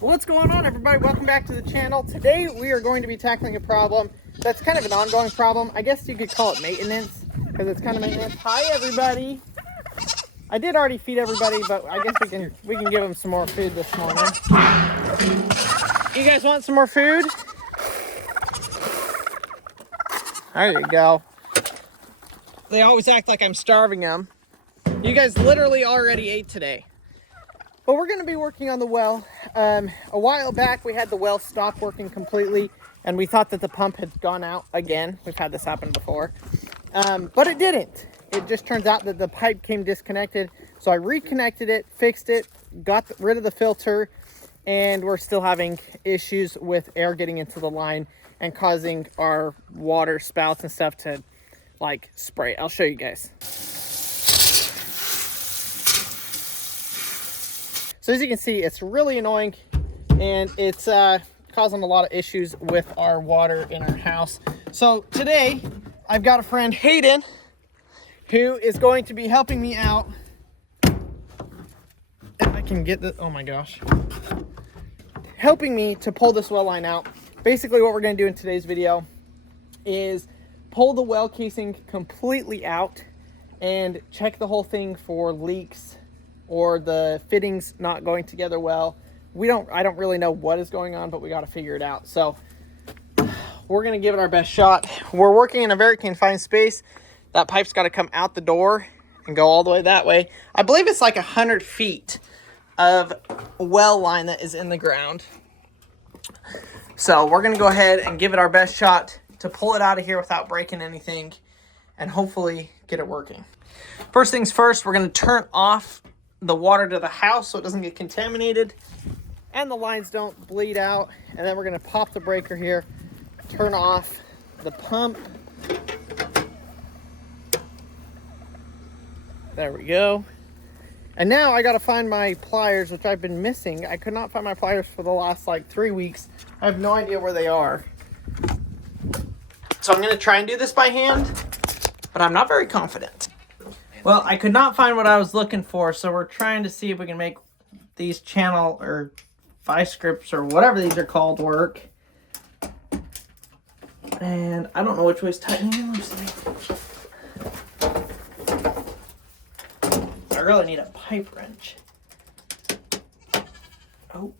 What's going on, everybody? Welcome back to the channel. Today we are going to be tackling a problem that's kind of an ongoing problem. I guess you could call it maintenance, because it's kind of maintenance. Hi everybody. I did already feed everybody, but I guess we can give them some more food this morning. You guys want some more food? There you go. They always act like I'm starving them. You guys literally already ate today. But we're going to be working on the well. A while back, we had the well stop working completely, and we thought that the pump had gone out again. We've had this happen before. But it didn't. It just turns out that the pipe came disconnected. So I reconnected it, fixed it, got rid of the filter, and we're still having issues with air getting into the line and causing our water spouts and stuff to like spray. I'll show you guys. So as you can see, it's really annoying, and it's causing a lot of issues with our water in our house. So today, I've got a friend, Hayden, who is going to be helping me out. If I can get this, oh my gosh. Helping me to pull this well line out. Basically what we're going to do in today's video is pull the well casing completely out and check the whole thing for leaks or the fittings not going together well. I don't really know what is going on, but we got to figure it out. So we're going to give it our best shot. We're working in a very confined space. That pipe's got to come out the door and go all the way that way. I believe it's like 100 feet of well line that is in the ground. So we're going to go ahead and give it our best shot to pull it out of here without breaking anything and hopefully get it working. First things first, we're going to turn off the water to the house so it doesn't get contaminated and the lines don't bleed out. And then we're going to pop the breaker here, turn off the pump. There we go. And now I got to find my pliers, which I've been missing. I could not find my pliers for the last like 3 weeks. I have no idea where they are. So I'm going to try and do this by hand, but I'm not very confident. Well, I could not find what I was looking for, so we're trying to see if we can make these channel or vice grips or whatever these are called work. And I don't know which way's tightening. Let's see. I really need a pipe wrench. Oh.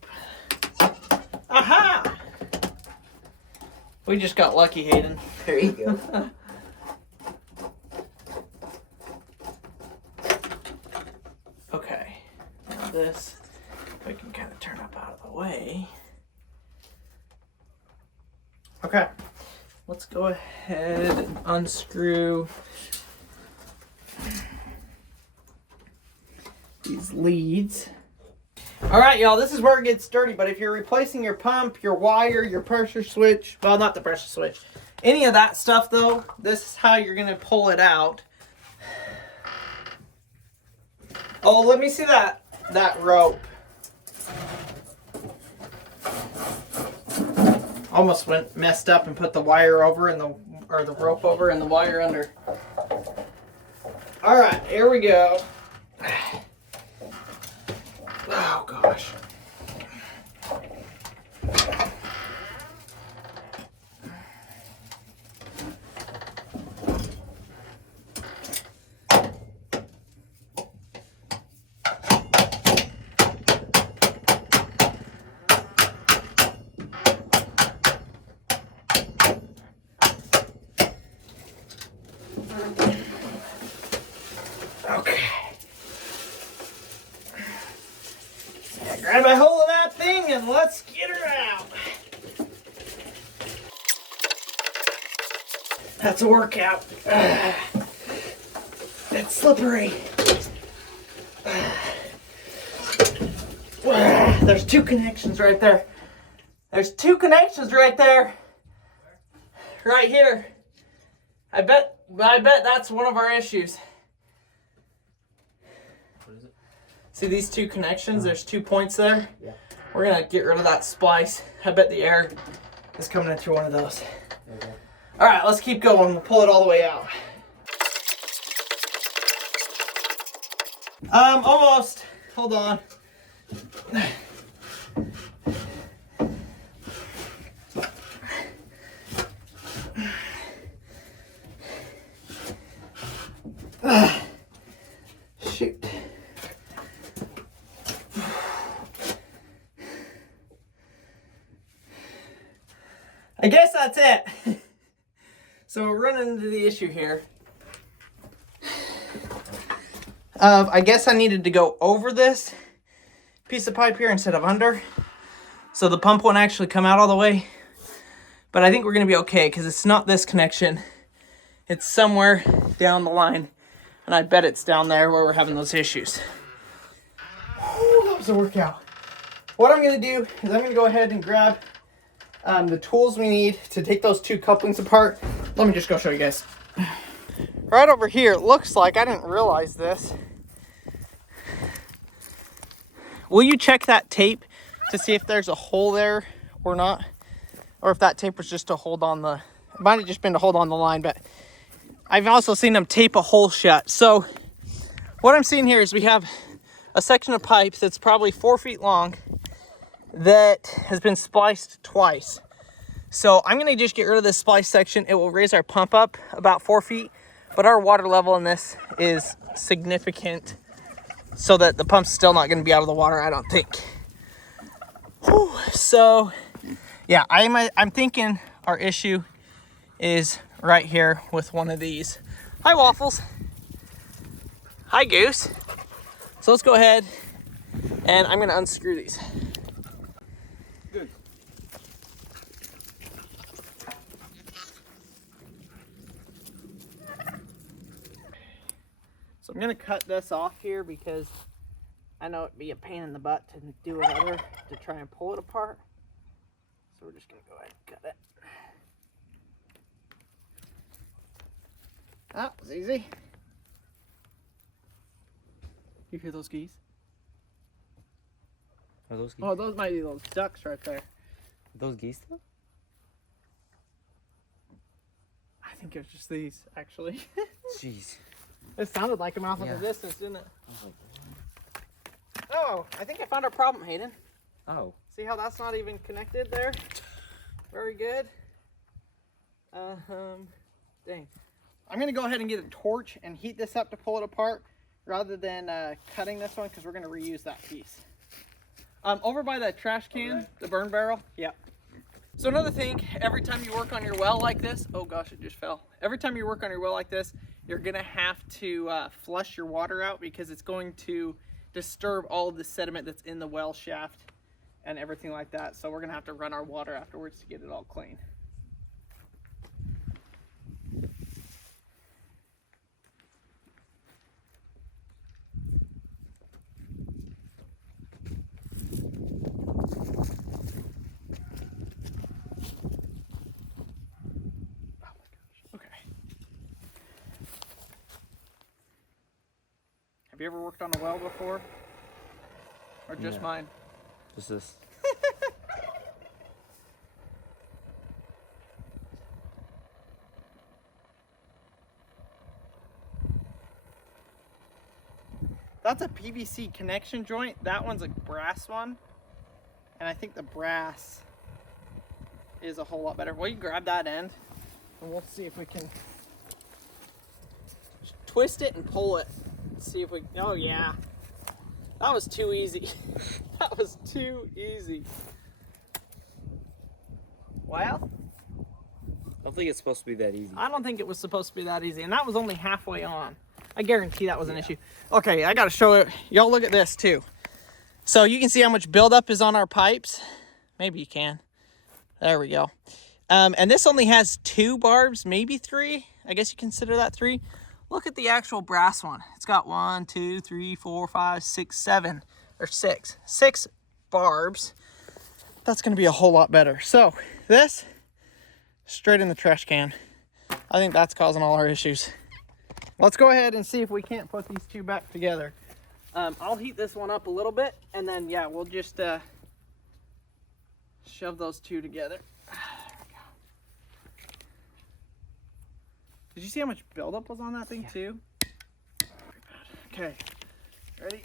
Aha! We just got lucky, Hayden. There you go. Okay, now this, we can kind of turn up out of the way. Okay, let's go ahead and unscrew these leads. All right, y'all, this is where it gets dirty, but if you're replacing your pump, your wire, your pressure switch, well, not the pressure switch, any of that stuff though, this is how you're gonna pull it out. Oh, let me see that rope. Almost messed up and put the wire over and the rope over and the wire under. All right, here we go. Oh gosh. Okay. Grab a hold of that thing and let's get her out. That's a workout. It's slippery. There's two connections right there. There's two connections right there. Right here. I bet that's one of our issues. See these two connections? There's 2 points there. Yeah. We're gonna get rid of that splice. I bet the air is coming in through one of those. Okay. All right, let's keep going. We'll pull it all the way out. Almost. Hold on. I guess that's it. So we're running into the issue here. I guess I needed to go over this piece of pipe here instead of under. So the pump won't actually come out all the way. But I think we're going to be okay because it's not this connection. It's somewhere down the line. And I bet it's down there where we're having those issues. Whew, that was a workout. What I'm going to do is I'm going to go ahead and grab the tools we need to take those two couplings apart. Let me just go show you guys. Right over here, it looks like, I didn't realize this. Will you check that tape to see if there's a hole there or not? Or if that tape was just to hold on the, it might have just been to hold on the line, but I've also seen them tape a hole shut. So what I'm seeing here is we have a section of pipe that's probably 4 feet long that has been spliced twice. So I'm gonna just get rid of this splice section. It will raise our pump up about 4 feet, but our water level in this is significant so that the pump's still not gonna be out of the water, I don't think. Whew. So yeah, I'm thinking our issue is right here with one of these. Hi, Waffles. Hi, Goose. So let's go ahead and I'm gonna unscrew these. Good. So I'm gonna cut this off here because I know it'd be a pain in the butt to do another to try and pull it apart. So we're just gonna go ahead and cut it. That was easy. You hear those geese? Are those geese? Oh, those might be those ducks right there. Those geese though? I think it was just these, actually. Jeez. It sounded like them off in the distance, didn't it? I was like, Oh, I think I found our problem, Hayden. oh. See how that's not even connected there? Very good. Dang. I'm gonna go ahead and get a torch and heat this up to pull it apart rather than cutting this one because we're gonna reuse that piece. Over by that trash can, the burn barrel. Yep. So another thing, every time you work on your well like this, oh gosh, it just fell. Every time you work on your well like this, you're gonna have to flush your water out because it's going to disturb all of the sediment that's in the well shaft and everything like that. So we're gonna have to run our water afterwards to get it all clean. Have you ever worked on a well before? Or just mine? Just this. That's a PVC connection joint. That one's a brass one. And I think the brass is a whole lot better. Well, you grab that end and we'll see if we can just twist it and pull it. See if we, oh yeah. That was too easy. That was too easy. Well, I don't think it's supposed to be that easy. I don't think it was supposed to be that easy. And that was only halfway on. I guarantee that was an issue. Okay, I gotta show it. Y'all look at this too. So you can see how much buildup is on our pipes. Maybe you can. There we go. And this only has 2 barbs, maybe 3. I guess you consider that 3. Look at the actual brass one. It's got 1, 2, 3, 4, 5, 6, 7, or 6. 6 barbs. That's gonna be a whole lot better. So this, straight in the trash can. I think that's causing all our issues. Let's go ahead and see if we can't put these 2 back together. I'll heat this one up a little bit, and then yeah, we'll just shove those 2 together. There we go. Did you see how much buildup was on that thing too? Okay, ready?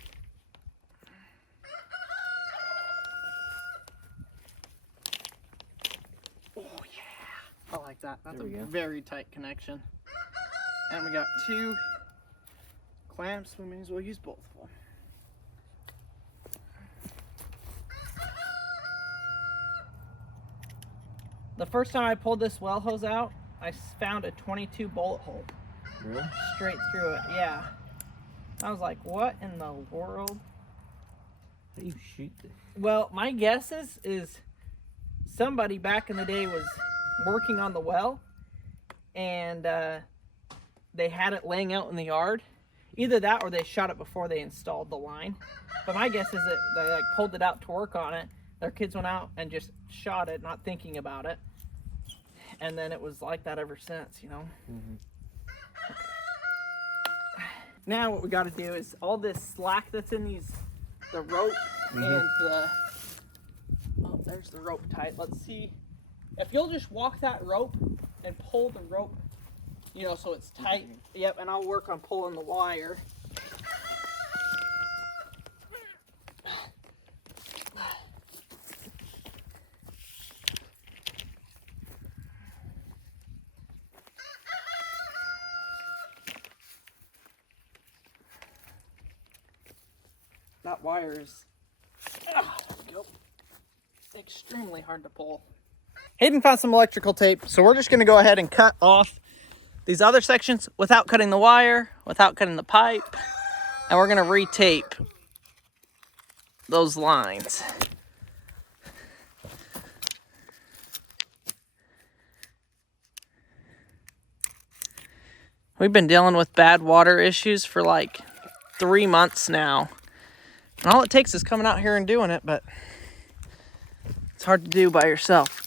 Oh yeah, I like that. That's a very tight connection. And we got 2 clamps. We may as well use both of them. The first time I pulled this well hose out, I found a 22 bullet hole. Really? Straight through it, yeah. I was like, what in the world? How do you shoot this? Well, my guess is somebody back in the day was working on the well, and they had it laying out in the yard. Either that or they shot it before they installed the line. But my guess is that they like pulled it out to work on it. Their kids went out and just shot it, not thinking about it. And then it was like that ever since, you know? Mm-hmm. Now what we got to do is all this slack that's in the rope and the, oh, there's the rope tight. Let's see. If you'll just walk that rope and pull the rope, you know, so it's tight. Yep, and I'll work on pulling the wire. That wire is, there we go, extremely hard to pull. Hayden found some electrical tape, so we're just going to go ahead and cut off these other sections without cutting the wire, without cutting the pipe, and we're going to re-tape those lines. We've been dealing with bad water issues for like 3 months now. And all it takes is coming out here and doing it, but it's hard to do by yourself.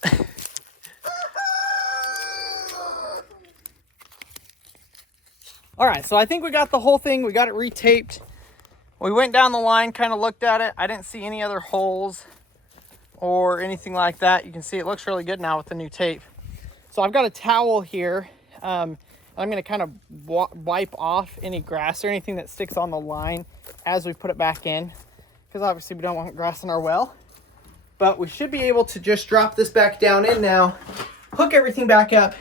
All right, so I think we got the whole thing. We got it retaped. We went down the line, kind of looked at it. I didn't see any other holes or anything like that. You can see it looks really good now with the new tape. So I've got a towel here. I'm going to kind of wipe off any grass or anything that sticks on the line as we put it back in, because obviously we don't want grass in our well. But we should be able to just drop this back down in now, hook everything back up,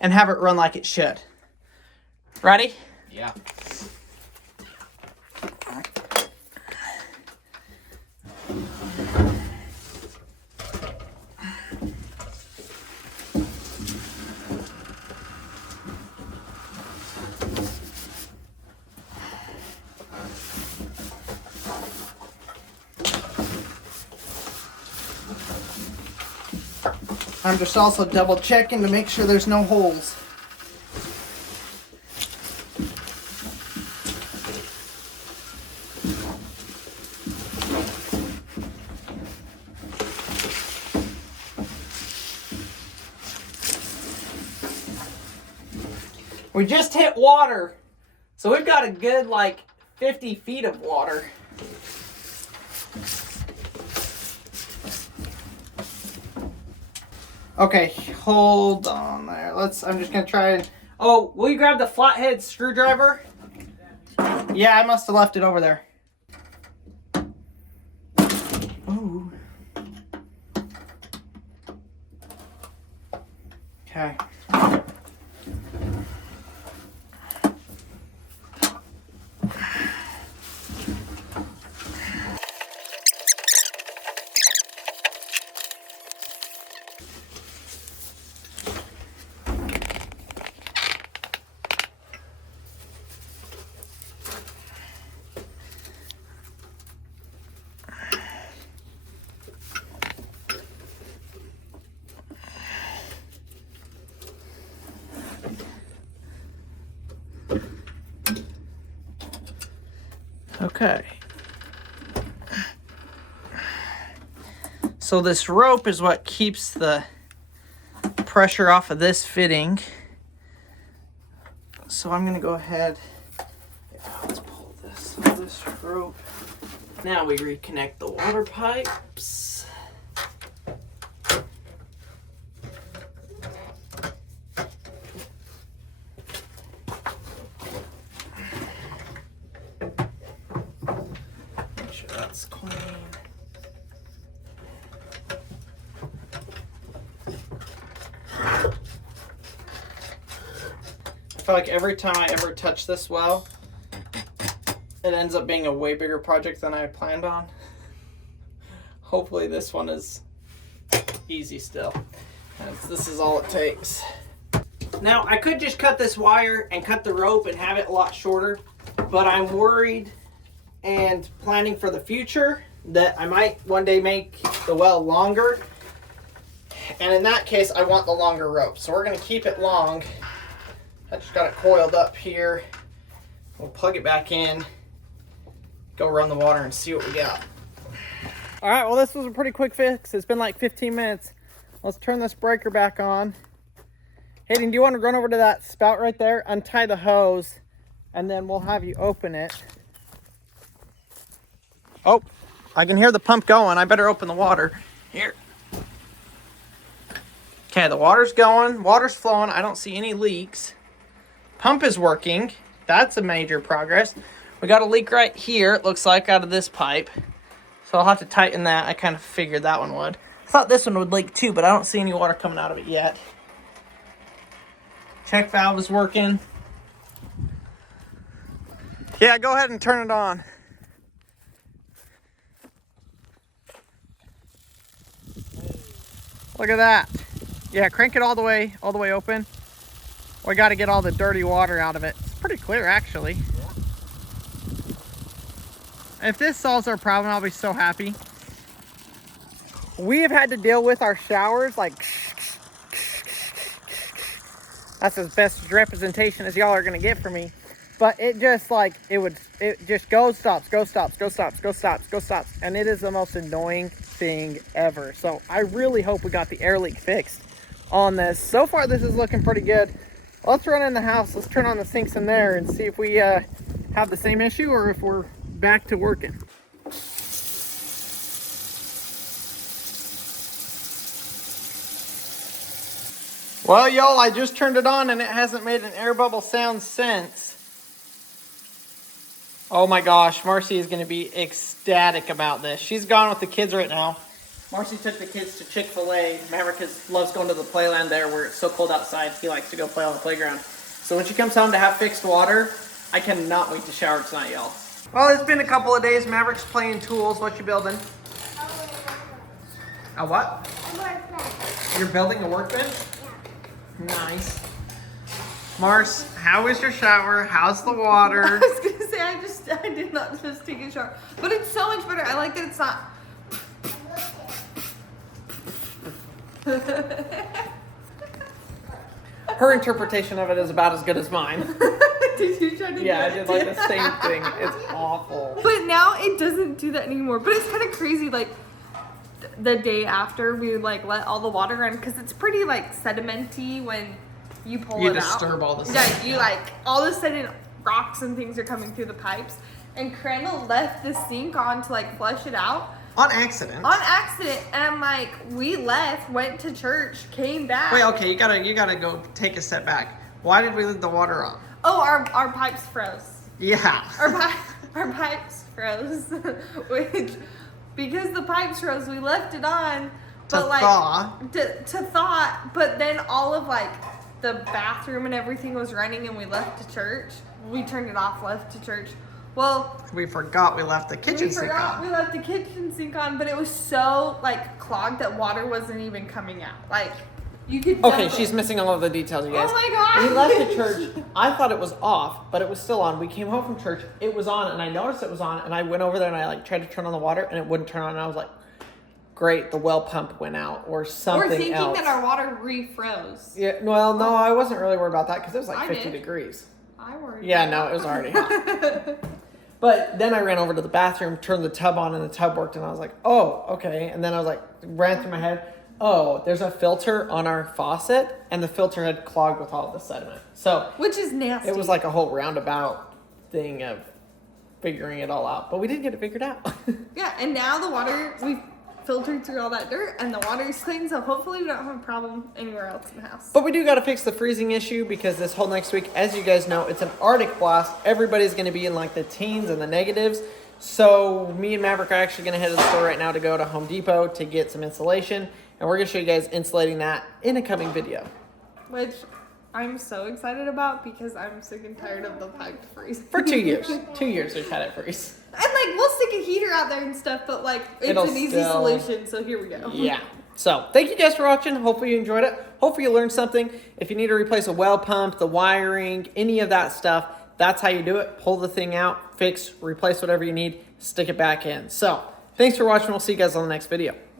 and have it run like it should. Ready? Yeah. I'm just also double checking to make sure there's no holes. We just hit water, so we've got a good like 50 feet of water. Okay, hold on there. I'm just gonna try and, oh, will you grab the flathead screwdriver? Yeah, I must have left it over there. Ooh. Okay. Okay. So this rope is what keeps the pressure off of this fitting. So I'm going to go ahead, let's pull this rope. Now we reconnect the water pipes. Make sure that's clean. I feel like every time I ever touch this well, it ends up being a way bigger project than I planned on. Hopefully this one is easy still. This is all it takes. Now, I could just cut this wire and cut the rope and have it a lot shorter, but I'm worried and planning for the future that I might one day make the well longer. And in that case, I want the longer rope. So we're going to keep it long. I just got it coiled up here. We'll plug it back in, go run the water and see what we got. All right, well, this was a pretty quick fix. It's been like 15 minutes. Let's turn this breaker back on. Hayden, do you want to run over to that spout right there, untie the hose, and then we'll have you open it. Oh, I can hear the pump going. I better open the water. Here. Okay, the water's going. Water's flowing. I don't see any leaks. Pump is working. That's a major progress. We got a leak right here, it looks like, out of this pipe. So I'll have to tighten that. I kind of figured that one would. I thought this one would leak too, but I don't see any water coming out of it yet. Check valve is working. Yeah, go ahead and turn it on. Look at that. Yeah, crank it all the way open. We got to get all the dirty water out of it. It's pretty clear, actually. If this solves our problem, I'll be so happy. We have had to deal with our showers like that's as best representation as y'all are gonna get from me. But it just like it just goes, stops, goes, stops, goes, stops, goes, stops, goes, stops. And it is the most annoying thing ever. So I really hope we got the air leak fixed on this. So far this is looking pretty good. Let's run in the house, let's turn on the sinks in there and see if we have the same issue or if we're back to working. Well, y'all, I just turned it on and it hasn't made an air bubble sound since. Oh my gosh, Marcy is going to be ecstatic about this. She's gone with the kids right now. Marcy took the kids to Chick-fil-A. Maverick loves going to the playland there where it's so cold outside. He likes to go play on the playground. So when she comes home to have fixed water, I cannot wait to shower tonight, y'all. Well, it's been a couple of days. Maverick's playing tools. What you building? A what? A workbench. You're building a workbench? Yeah. Nice. Mars, how is your shower? How's the water? I was gonna say I did not just take a shower, but it's so much better. I like that it's not. Her interpretation of it is about as good as mine. Did you try to do Yeah, I that did like too? the same thing. It's awful. But now it doesn't do that anymore. But it's kind of crazy. Like the day after we like let all the water run because it's pretty like sedimenty when you pull it out. You disturb all the Yeah, you like all of a sudden rocks and things are coming through the pipes. And Crandall left the sink on to like flush it out. On accident. On accident, and like we left, went to church, came back. Wait, okay, you gotta go take a step back. Why did we leave the water on? Oh, our pipes froze. Yeah. Our pipes froze, which because the pipes froze, we left it on, but to thaw. But then all of like the bathroom and everything was running, and we left to church. We turned it off, left to church. Well, we forgot we left the kitchen sink on. We left the kitchen sink on, but it was so like clogged that water wasn't even coming out. Like you could. Okay, she's missing all of the details, you guys. Oh my god! We left the church. I thought it was off, but it was still on. We came home from church. It was on, and I noticed it was on, and I went over there and I like tried to turn on the water, and it wouldn't turn on. And I was like, "Great, the well pump went out, or something else." We're thinking that our water refroze. Yeah. Well, no, I wasn't really worried about that because it was like I 50 did. degrees. I worried. Yeah, no, it was already hot. But then I ran over to the bathroom, turned the tub on, and the tub worked, and I was like, oh, okay. And then I was like, ran through my head, oh, there's a filter on our faucet, and the filter had clogged with all the sediment. So which is nasty. it was like a whole roundabout thing of figuring it all out. But we did get it figured out. Yeah, and now the water, we've filtered through all that dirt, and the water is clean, so hopefully we don't have a problem anywhere else in the house. But we do got to fix the freezing issue because this whole next week, as you guys know, it's an Arctic blast. Everybody's going to be in like the teens and the negatives. So me and Maverick are actually going to head to the store right now to go to Home Depot to get some insulation. And we're going to show you guys insulating that in a coming video. Which I'm so excited about because I'm sick and tired of the pipe freezing. For 2 years. 2 years we've had it freeze. And like we'll stick a heater out there and stuff, but like it's It'll an easy still- solution, so here we go. Yeah. So thank you guys for watching. Hopefully you enjoyed it. Hopefully you learned something. If you need to replace a well pump, the wiring, any of that stuff, that's how you do it. Pull the thing out, fix, replace whatever you need, stick it back in. So thanks for watching. We'll see you guys on the next video.